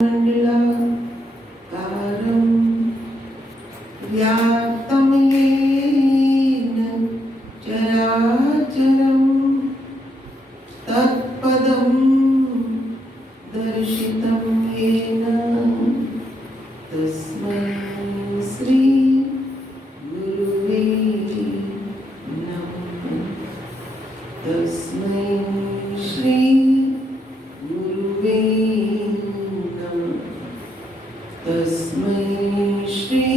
मंडलाकारं व्याप्तं येन चराचरं तत्पदं दर्शितं येन तस्मै श्री गुरुवे नमः। तस्मै श्री गुरुवे तस्मै श्री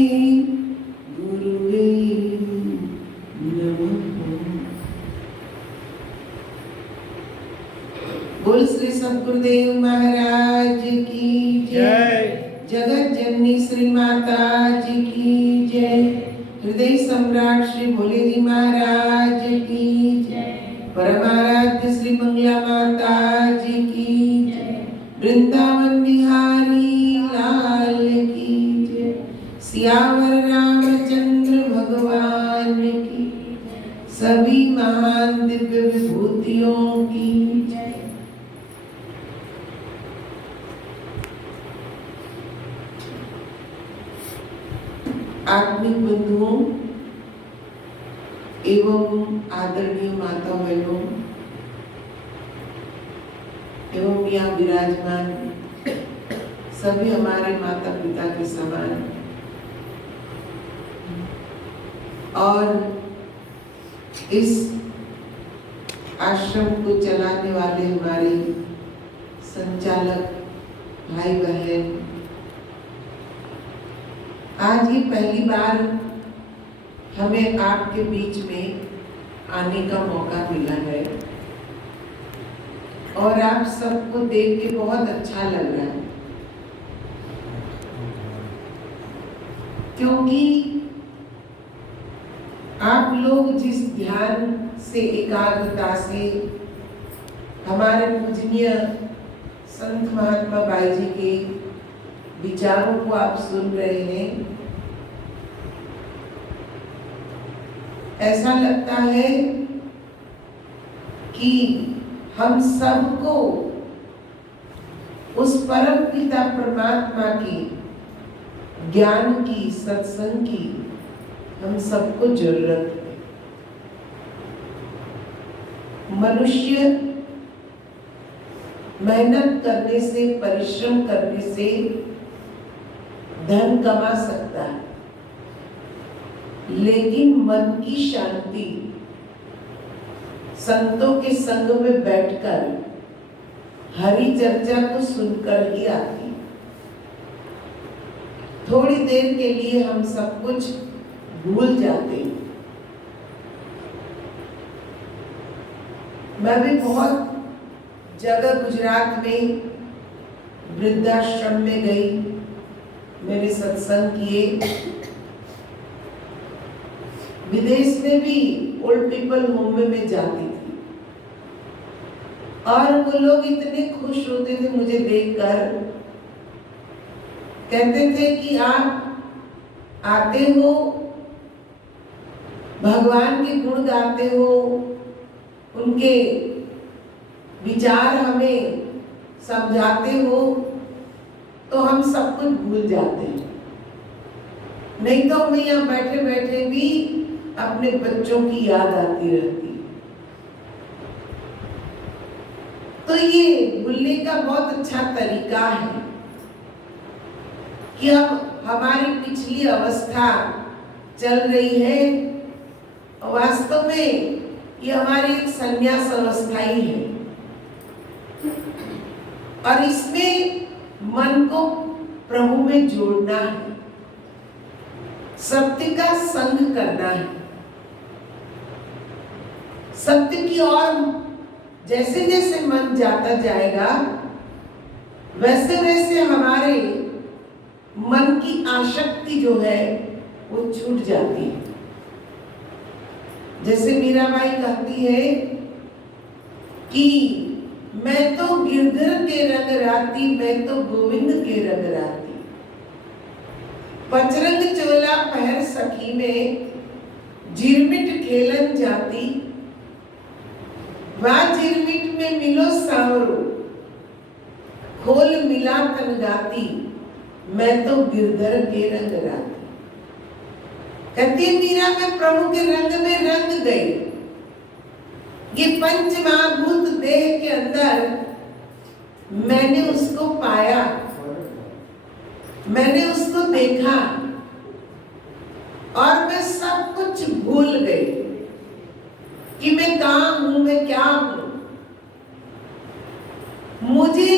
गुरुवे नमः। बोल श्री सद्गुरुदेव महाराज की जय। जगत जननी श्री माता जी की जय। हृदय सम्राट श्री भोले जी महाराज की जय। परमाराध्य श्री मंगला माता जी की जय। वृंदावन बिहारी लाल की जय। सियावर रामचंद्र भगवान की सभी महान दिव्य विभूतियों की जय। आत्मिक बंधुओं एवं आदरणीय माता बहनों एवं यहाँ विराजमान सभी हमारे माता पिता के समान और इस आश्रम को चलाने वाले हमारे संचालक भाई बहन, आज ये पहली बार हमें आपके बीच में आने का मौका मिला है और आप सबको देख के बहुत अच्छा लग रहा है, क्योंकि आप लोग जिस ध्यान से एकाग्रता से हमारे पूजनीय संत महात्मा बाई जी के विचारों को आप सुन रहे हैं, ऐसा लगता है कि हम सबको उस परम पिता परमात्मा की ज्ञान की, सत्संग की हम सबको जरूरत है। मनुष्य मेहनत करने से, परिश्रम करने से धन कमा सकता है, लेकिन मन की शांति संतों के संग में बैठकर हरि चर्चा को सुनकर ही आती। थोड़ी देर के लिए हम सब कुछ भूल जाते हैं। मैं भी बहुत जगह गुजरात में वृद्धाश्रम में गई, मैंने सत्संग किए। विदेश में भी ओल्ड पीपल होम में जाती थी और वो लोग इतने खुश होते थे मुझे देखकर, कहते थे कि आप आते हो, भगवान के गुण गाते हो, उनके विचार हमें समझाते हो, तो हम सब कुछ भूल जाते हैं। नहीं तो हमें यहाँ बैठे बैठे भी अपने बच्चों की याद आती रहती। तो ये भूलने का बहुत अच्छा तरीका है कि अब हमारी पिछली अवस्था चल रही है और वास्तव में ये हमारी एक संन्यास अवस्था ही है और इसमें मन को प्रभु में जोड़ना है, सत्य का संग करना है। सत्य की ओर जैसे जैसे मन जाता जाएगा वैसे वैसे हमारे मन की आसक्ति जो है वो छूट जाती है। जैसे मीराबाई कहती है कि मैं तो गिरधर के रंग राती, मैं तो गोविंद के रंग राती, पचरंग चोला पहर सखी में झिरमिट खेलन जाती, वहां झिरमिट में मिलो सांवरो, खोल मिला तन गाती, मैं तो गिरधर के रंग राती। कहती है मीरा, मैं प्रभु के रंग में रंग गई। ये पंच महाभूत देह के अंदर मैंने उसको पाया, मैंने उसको देखा और मैं सब कुछ भूल गई कि मैं कहाँ हूं, मैं क्या हूं। मुझे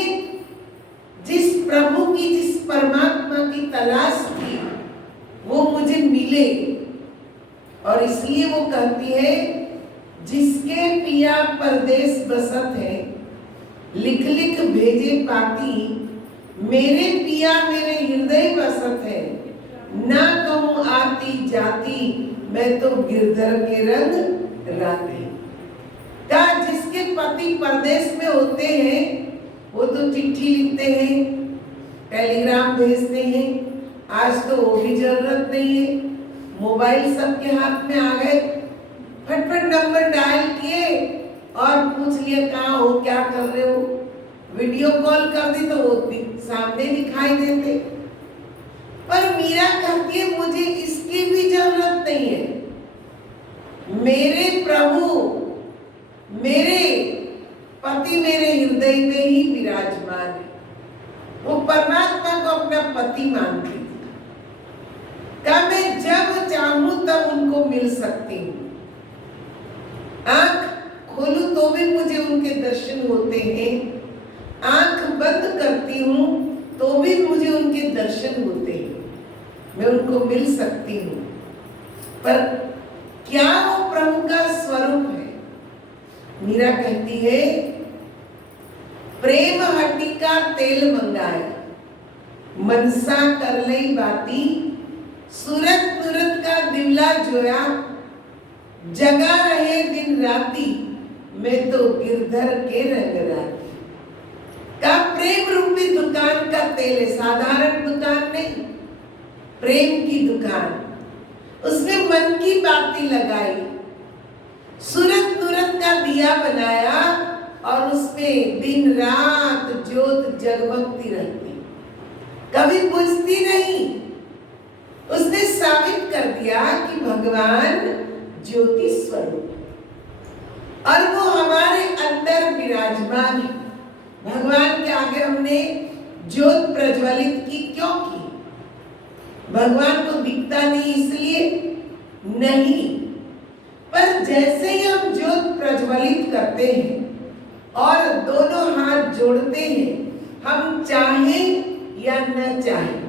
जिस प्रभु की, जिस परमात्मा की तलाश थी वो मुझे मिले। और इसलिए वो कहती है, जिसके पिया परदेस बसत है, लिख लिख भेजे पाती, मेरे पिया मेरे हृदय बसत है, ना कहूं आती जाती, मैं तो गिरधर के रंग राती। का जिसके पति परदेश में होते हैं वो तो चिट्ठी लिखते हैं, टेलीग्राम भेजते हैं। आज तो वो भी जरूरत नहीं है, मोबाइल सबके हाथ में आ गए, फटफट नंबर डायल किए और पूछ लिया कहाँ हो, क्या कर रहे हो। वीडियो कॉल कर दी तो वो सामने दिखाई देते। पर मीरा कहती है मुझे इसकी भी जरूरत नहीं है। मेरे प्रभु, मेरे पति मेरे हृदय में ही विराजमान है। वो परमात्मा को अपना पति मानती थी। क्या मैं जब चाहूं तब उनको मिल सकती हूँ। आंख खोलूं तो भी मुझे उनके दर्शन होते हैं, आंख बंद करती हूँ तो भी मुझे उनके दर्शन होते हैं, मैं उनको मिल सकती हूँ। पर क्या वो प्रभु का स्वरूप है? मीरा कहती है, प्रेम हट्टी का तेल मंगाया, मनसा कर लई बाती, सूरत तुरत का दिवला जोया, जगा रहे दिन राती, मैं तो गिरधर के रंग राती। का प्रेम रूपी दुकान का तेल है, साधारण दुकान नहीं, प्रेम की दुकान। उसने मन की बाती लगाई, सूरत तुरत का दिया बनाया और उसमें दिन रात ज्योत जगमगती रहती, कभी बुझती नहीं। उसने साबित कर दिया कि भगवान ज्योति स्वरूप और वो हमारे अंदर विराजमान है। भगवान के आगे हमने ज्योत प्रज्वलित की, क्यों की? भगवान को दिखता नहीं इसलिए नहीं, पर जैसे ही हम ज्योत प्रज्वलित करते हैं और दोनों हाथ जोड़ते हैं, हम चाहें या न चाहें,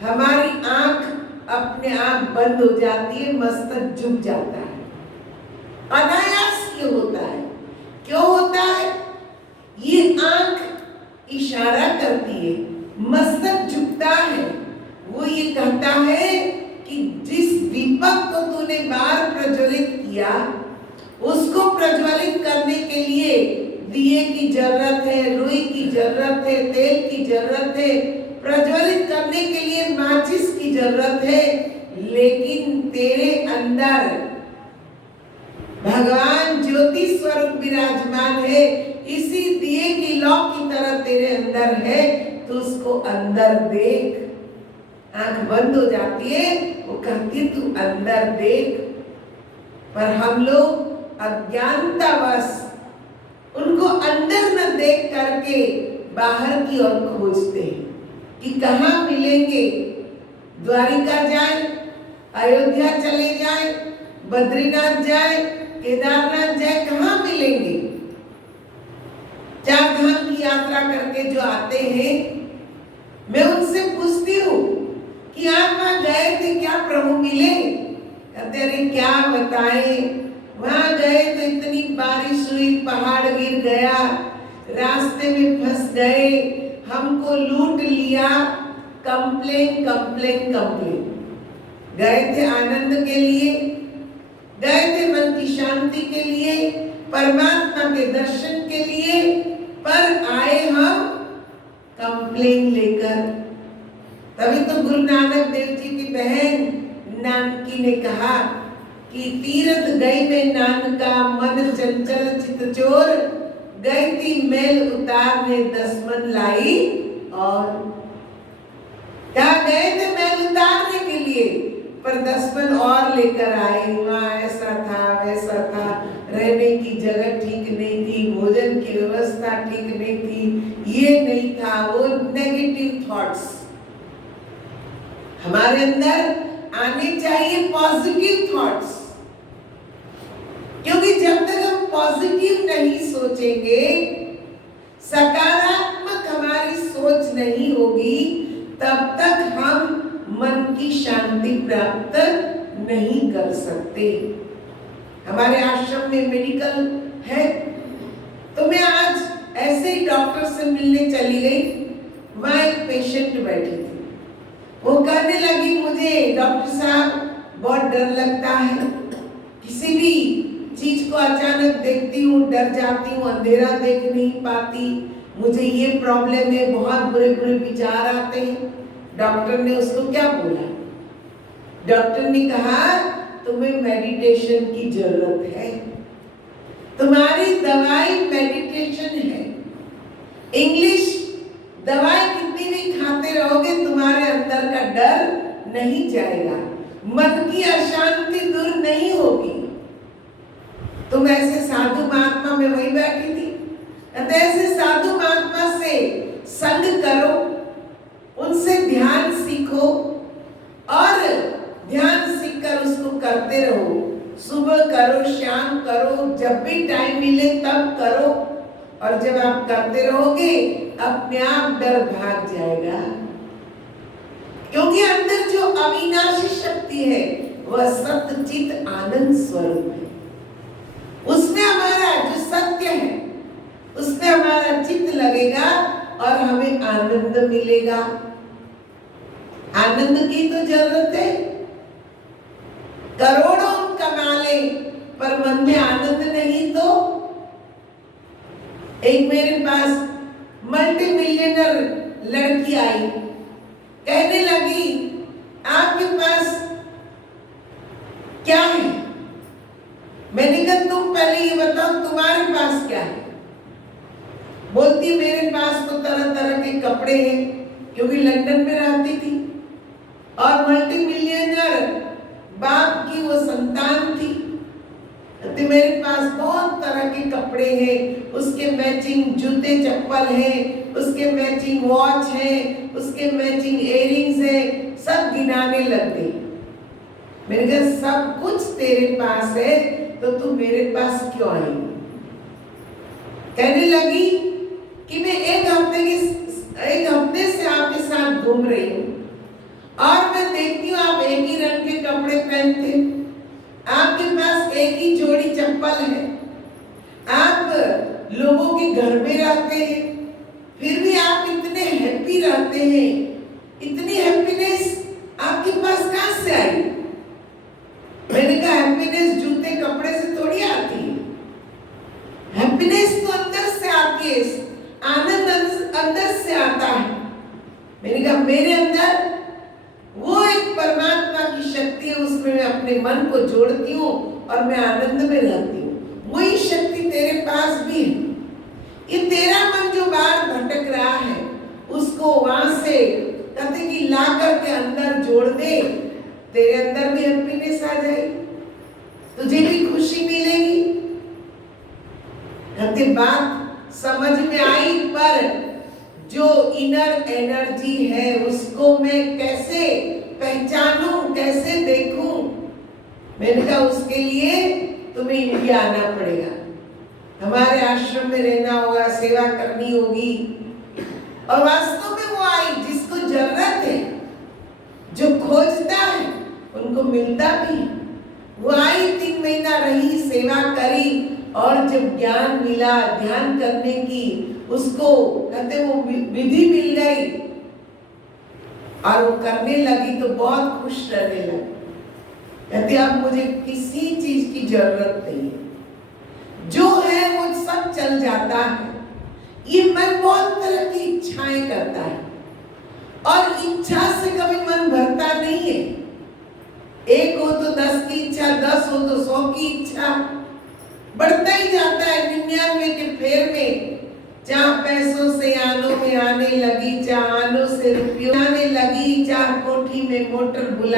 हमारी आंख अपने आप बंद हो जाती है, मस्तक झुक जाता है। अनायास ये होता है। क्यों होता है? ये आंख इशारा करती है, मस्तक झुकता है। वो ये कहता है कि जिस दीपक को तूने बाहर प्रज्वलित किया, उसको प्रज्वलित करने के लिए दिए की जरूरत है, रुई की जरूरत है, तेल की जरूरत है, प्रज्वलित करने के लिए माचिस की जरूरत है। लेकिन तेरे अंदर भगवान ज्योति स्वरूप विराजमान है, इसी दिए की लौ की तरह तेरे अंदर है, तो उसको अंदर देख। आंख बंद हो जाती है, वो कहती है तू अंदर देख। पर हम लोग अज्ञानतावश उनको अंदर न देख करके बाहर की ओर खोजते हैं कि कहाँ मिलेंगे। द्वारिका जाए, अयोध्या चले जाए, बद्रीनाथ जाए, केदारनाथ जाए, कहाँ मिलेंगे? चार धाम की यात्रा करके जो आते हैं, मैं उनसे पूछती हूँ कि आप वहां गए थे, क्या प्रभु मिले? कहते अरे क्या बताएं, वहां गए तो इतनी बारिश हुई, पहाड़ गिर गया, रास्ते में फंस गए, हमको लूट लिया, कंप्लेन कंप्लेन कंप्लेन। गए थे आनंद के लिए, गए थे मन की शांति के लिए, परमात्मा के दर्शन के लिए, पर आए हम कंप्लेन लेकर। तभी तो गुरु नानक देव जी की बहन नानकी ने कहा कि तीर्थ गई में नानका, मन चंचल चित चोर, गई थी मेल उतारने 10 मन लाई और क्या गए थे मेल उतारने के लिए, पर 10 मन और लेकर आए। वहाँ ऐसा था वैसा था, रहने की जगह ठीक नहीं थी, भोजन की व्यवस्था ठीक नहीं थी, ये नहीं था वो। नेगेटिव थॉट्स हमारे अंदर आने चाहिए, पॉजिटिव थॉट्स। क्योंकि जब तक हम पॉजिटिव नहीं सोचेंगे, सकारात्मक हमारी सोच नहीं होगी, तब तक हम मन की शांति प्राप्त नहीं कर सकते। हमारे आश्रम में मेडिकल है, तो मैं आज ऐसे ही डॉक्टर से मिलने चली गई। वहां एक पेशेंट बैठी थी, वो कहने लगी, मुझे डॉक्टर साहब बहुत डर लगता है, किसी भी चीज को अचानक देखती हूँ डर जाती हूँ, अंधेरा देख नहीं पाती, मुझे ये प्रॉब्लम है, बहुत बुरे बुरे विचार आते हैं। डॉक्टर ने उसको क्या बोला? डॉक्टर ने कहा, तुम्हें मेडिटेशन की जरूरत है, तुम्हारी दवाई मेडिटेशन है। इंग्लिश दवाई कितनी भी खाते रहोगे, तुम्हारे अंदर का डर नहीं जाएगा, मन की अशांति दूर नहीं होगी। तुम ऐसे साधु महात्मा में वही बैठी थी, ऐसे साधु महात्मा से संग करो, उनसे ध्यान सीखो और ध्यान सीखकर उसको करते रहो। सुबह करो, शाम करो, जब भी टाइम मिले तब करो, और जब आप करते रहोगे अपने आप डर भाग जाएगा। क्योंकि अंदर जो अविनाशी शक्ति है वह सत्य चित आनंद स्वरूप है। उसमें हमारा जो सत्य है उसमें हमारा चित्त लगेगा और हमें आनंद मिलेगा। आनंद की तो जरूरत है, करोड़ों कमा ले पर मन में आनंद नहीं तो। एक मेरे पास मल्टी मिलियनर लड़की आई, कहने लगी, आपके पास क्या है? मैंने कहा, तुम पहले ये बताओ तुम्हारे पास क्या है? बोलती, मेरे पास तो तरह तरह के कपड़े हैं, क्योंकि लंदन में रहती थी और मल्टी मिलियनर बाप की वो संतान थी। तो मेरे पास बहुत तरह के कपड़े हैं, उसके मैचिंग जूते चप्पल हैं, उसके मैचिंग वॉच है, उसके मैचिंग इयररिंग्स है, सब गिनाने लग गई। मैंने कहा, सब कुछ तेरे पास है तो तू मेरे पास क्यों आई? कहने लगी कि मैं एक हफ्ते से आपके साथ घूम रही हूँ और मैं देखती हूँ आप एक ही रंग के कपड़े पहनते, आपके पास एक ही जोड़ी चप्पल है, आप लोगों के घर में रहते हैं, फिर भी आप इतने हैप्पी रहते हैं। इतनी हैप्पीनेस आपके पास कहाँ से आई? मैंने कहा, हैप्पीनेस जूते कपड़े से थोड़ी आती है, हैप्पीनेस तो अंदर से आती है, आनंद अंदर से आता है। मैंने कहा, मेरे अंदर वो एक परमात्मा की शक्ति है, उसमें मैं अपने मन को जोड़ती हूँ और मैं आनंद में रहती हूँ। वही शक्ति तेरे पास भी है। ये तेरा मन जो बाहर भटक रहा है उसको वहां से कहते कि ला करके अंदर जोड़ दे, तेरे अंदर भी हैप्पीनेस आ जाएगी, तुझे भी खुशी मिलेगी। कहते बात समझ में आई, पर जो इनर एनर्जी है उसको मैं कैसे पहचानूं, कैसे देखूं? मैंने कहा, उसके लिए तुम्हें इंडिया आना पड़ेगा, हमारे आश्रम में रहना होगा, सेवा करनी होगी। और वास्तव में वो आई, जिसको जरूरत है, जो खोजता है उनको मिलता भी। वो आई, 3 महीना रही, सेवा करी, और जब ज्ञान मिला ध्यान करने की, उसको कहते वो विधि मिल गई और वो करने लगी तो बहुत खुश रहने लगी। कहते अब मुझे किसी चीज की जरूरत नहीं है, जो है वो सब चल जाता है। ये मन बहुत तरह की इच्छाएं करता है और इच्छा से कभी मन भरता नहीं है। 1 हो तो 10 की इच्छा, 10 हो तो 100 की इच्छा। बढ़ता ही जाता है 99 के फेर में। चाह पैसों से आनों में आने लगी, चाह आनों से रुपयों आने लगी, चाह कोठी में मोटर बुला